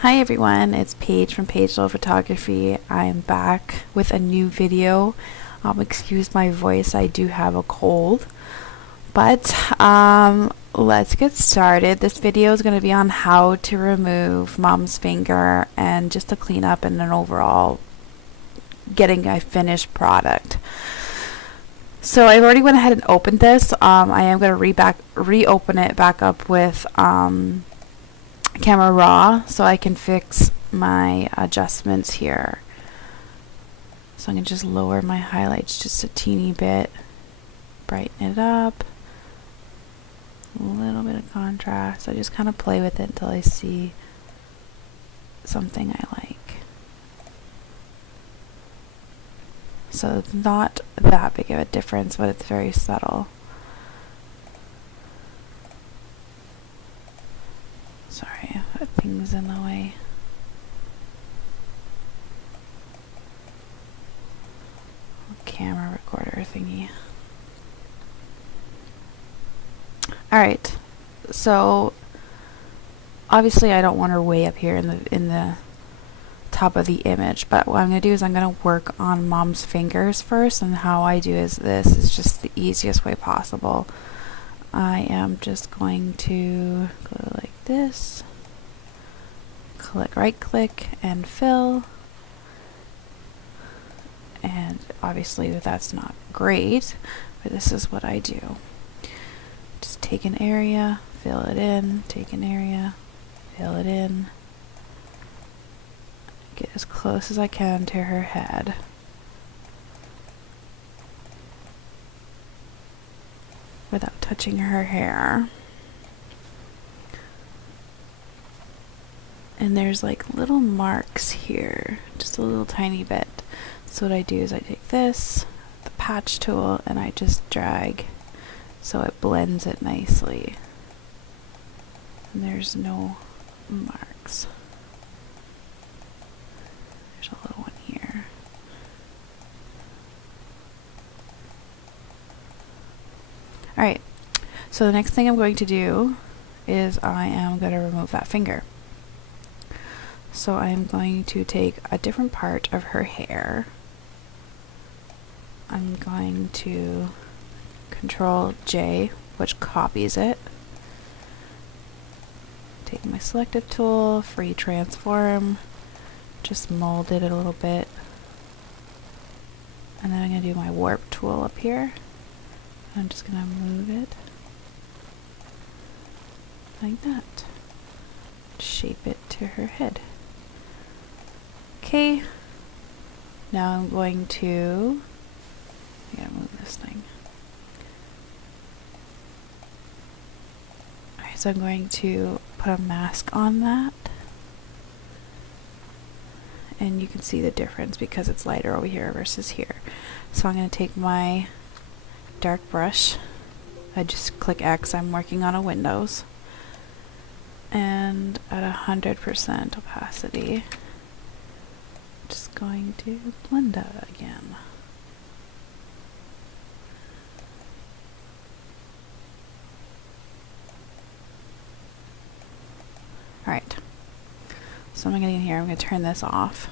Hi everyone, it's Paige from Paige Little Photography. I'm back with a new video. Excuse my voice, I do have a cold. But let's get started. This video is going to be on how to remove mom's finger and just to clean up and an overall getting a finished product. So I already went ahead and opened this. I am going to reopen it back up with Camera Raw so I can fix my adjustments here. So I'm going to just lower my highlights just a teeny bit, brighten it up, a little bit of contrast. I just kind of play with it until I see something I like. So it's not that big of a difference, but it's very subtle. Sorry, I put things in the way. Camera recorder thingy. Alright, so obviously I don't want her way up here in the top of the image, but what I'm going to do is I'm going to work on mom's fingers first, and how I do this is just the easiest way possible. I am just going to go like this, right click and fill, and obviously that's not great, but this is what I do. Just take an area, fill it in, take an area, fill it in, get as close as I can to her head. Without touching her hair. And there's like little marks here, just a little tiny bit. So what I do is I take this, the patch tool, and I just drag so it blends it nicely. And there's no marks. There's a little one here. Alright, so the next thing I'm going to do is I am going to remove that finger. So I'm going to take a different part of her hair. I'm going to Control J, which copies it. Take my selective tool, free transform, just mold it a little bit. And then I'm going to do my warp tool up here. I'm just going to move it like that. Shape it to her head. Okay. Now I'm going to... I gotta move this thing. Alright, so I'm going to put a mask on that. And you can see the difference because it's lighter over here versus here. So I'm going to take my dark brush. I just click X. I'm working on a Windows. And at 100% opacity, just going to blend that again. Alright, so I'm going to get in here, I'm going to turn this off,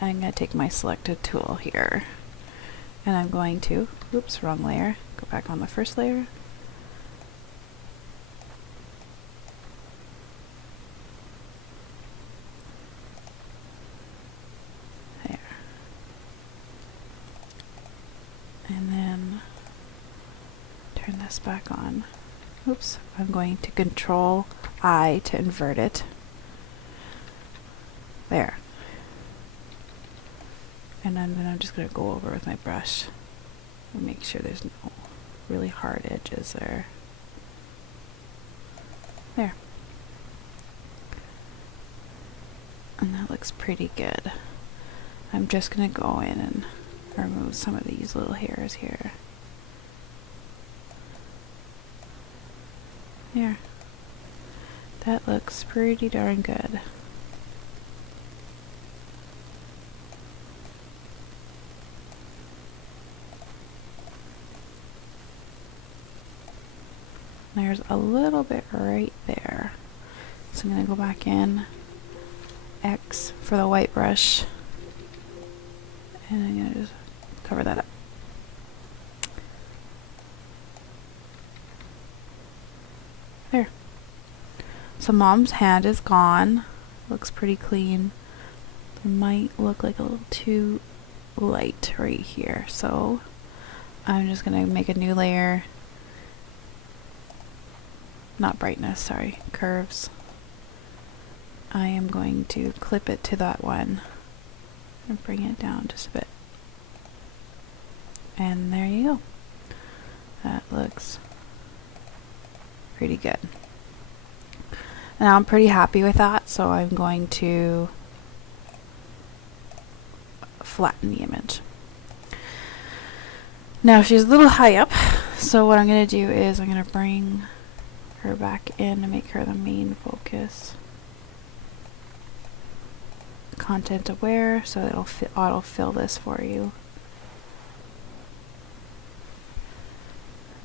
and I'm going to take my selected tool here, and I'm going to, oops, wrong layer, go back on the first layer, there, and then turn this back on. Oops, I'm going to Control I to invert it. There. And then I'm just going to go over with my brush and make sure there's no really hard edges there. There. And that looks pretty good. I'm just going to go in and remove some of these little hairs here. There. That looks pretty darn good. There's a little bit right there. So I'm going to go back in X for the white brush, and I'm going to just cover that up. There. So Mom's hand is gone. Looks pretty clean. It might look like a little too light right here, so I'm just going to make a new layer. Not brightness, sorry, curves. I am going to clip it to that one and bring it down just a bit. And there you go. That looks pretty good. And I'm pretty happy with that, so I'm going to flatten the image. Now she's a little high up, so what I'm going to do is I'm going to bring her back in and make her the main focus. Content aware, so it'll auto-fill this for you.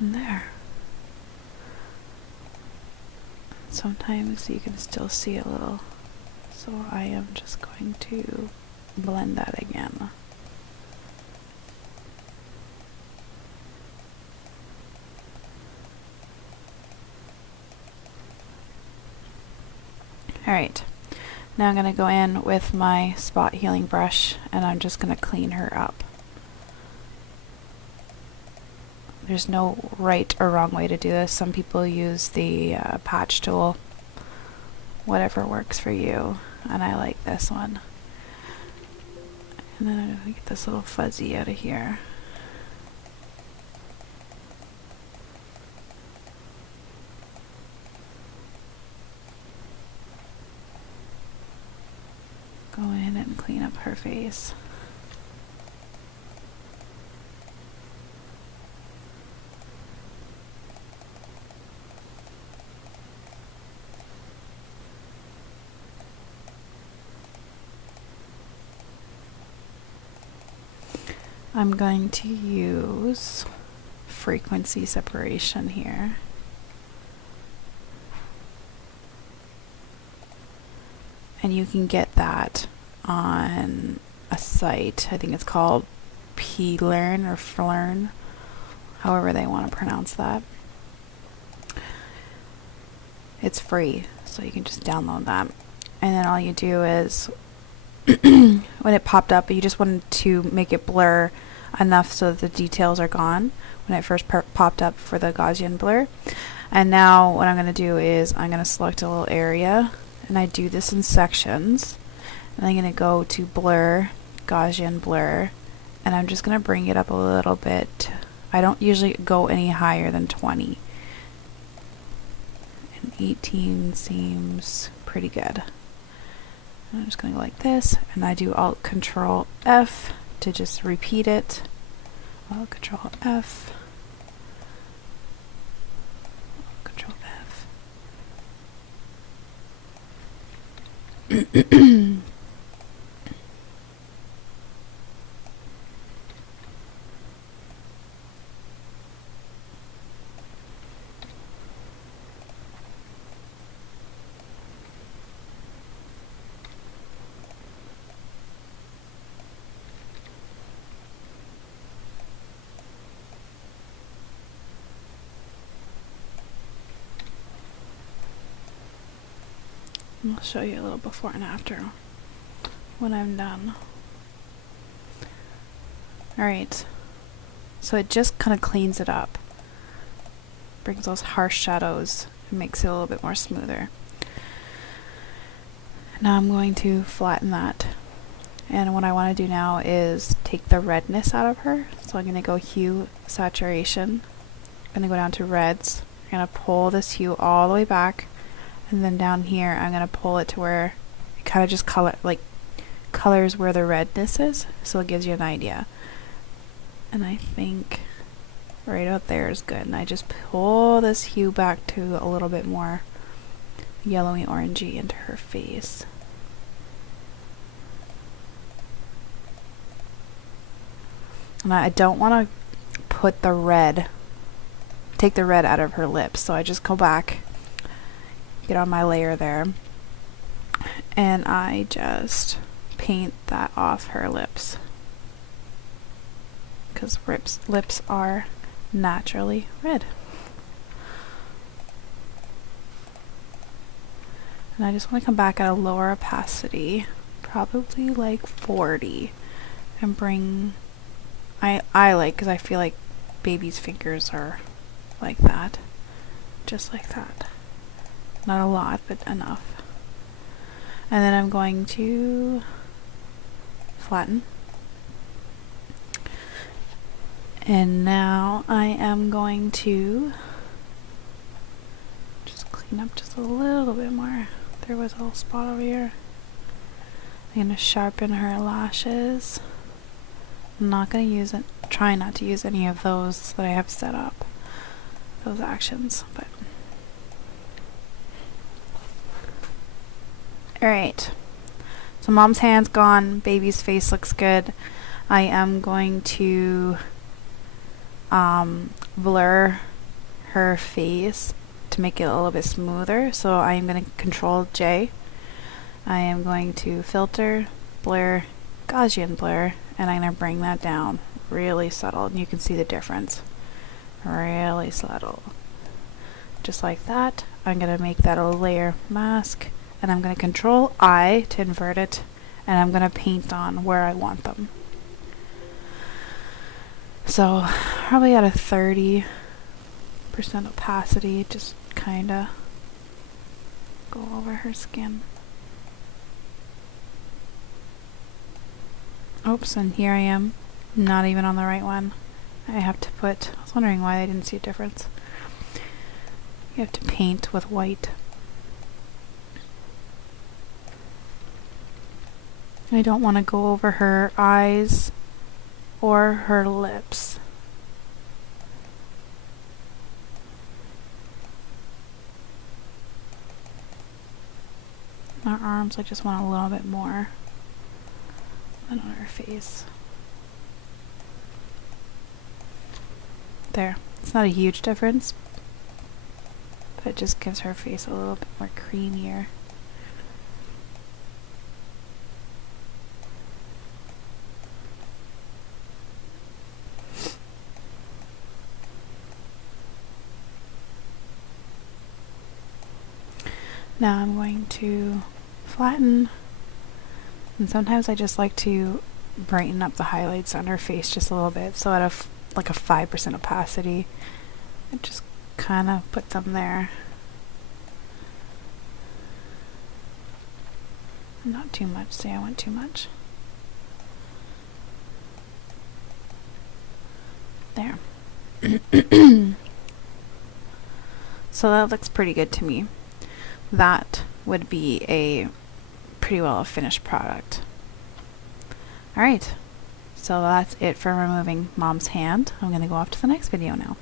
And there. Sometimes you can still see a little, so I am just going to blend that again. Alright, now I'm going to go in with my spot healing brush and I'm just going to clean her up. There's no right or wrong way to do this. Some people use the patch tool, whatever works for you, and I like this one. And then I'm going to get this little fuzzy out of here. Go in and clean up her face. I'm going to use frequency separation here. And you can get that on a site. I think it's called P-Learn or Flearn, however they want to pronounce that. It's free, so you can just download that. And then all you do is, when it popped up, you just wanted to make it blur enough so that the details are gone when it first popped up for the Gaussian blur. And now what I'm going to do is I'm going to select a little area, and I do this in sections, and I'm going to go to blur, Gaussian blur, and I'm just going to bring it up a little bit. I don't usually go any higher than 20, and 18 seems pretty good. I'm just going to go like this, and I do Alt Control F to just repeat it. Alt Control F. Alt Control F. I'll show you a little before and after when I'm done. Alright, so it just kind of cleans it up, brings those harsh shadows and makes it a little bit more smoother. Now I'm going to flatten that, and what I want to do now is take the redness out of her. So I'm going to go hue, saturation, I'm going to go down to reds, I'm going to pull this hue all the way back, and then down here I'm going to pull it to where it kind of just colors where the redness is, so it gives you an idea. And I think right out there is good, and I just pull this hue back to a little bit more yellowy orangey into her face. And I don't want to put the red, take the red out of her lips, so I just go back, get on my layer there, and I just paint that off her lips, because lips are naturally red. And I just want to come back at a lower opacity, probably like 40, and bring, I like, because I feel like baby's fingers are like that, just like that. Not a lot, but enough. And then I'm going to flatten. And now I am going to just clean up just a little bit more. There was a little spot over here. I'm going to sharpen her lashes. I'm not going to use it, try not to use any of those that I have set up, those actions, but alright. So mom's hand's gone, baby's face looks good. I am going to blur her face to make it a little bit smoother. So I am going to Control J. I am going to filter, blur, Gaussian blur, and I'm going to bring that down really subtle, and you can see the difference. Really subtle. Just like that. I'm going to make that a layer mask, and I'm going to Control I to invert it, and I'm going to paint on where I want them. So probably at a 30% opacity, just kinda go over her skin. Oops, and here I am, not even on the right one. I have to put, I was wondering why I didn't see a difference. You have to paint with white. I don't want to go over her eyes or her lips. Her arms, I just want a little bit more than on her face. There. It's not a huge difference, but it just gives her face a little bit more creamier. Now I'm going to flatten, and sometimes I just like to brighten up the highlights on her face just a little bit, so at like a 5% opacity, and just kind of put them there. Not too much, see, I went too much. There. So that looks pretty good to me. That would be a pretty well finished product. Alright, so that's it for removing mom's hand. I'm going to go off to the next video now.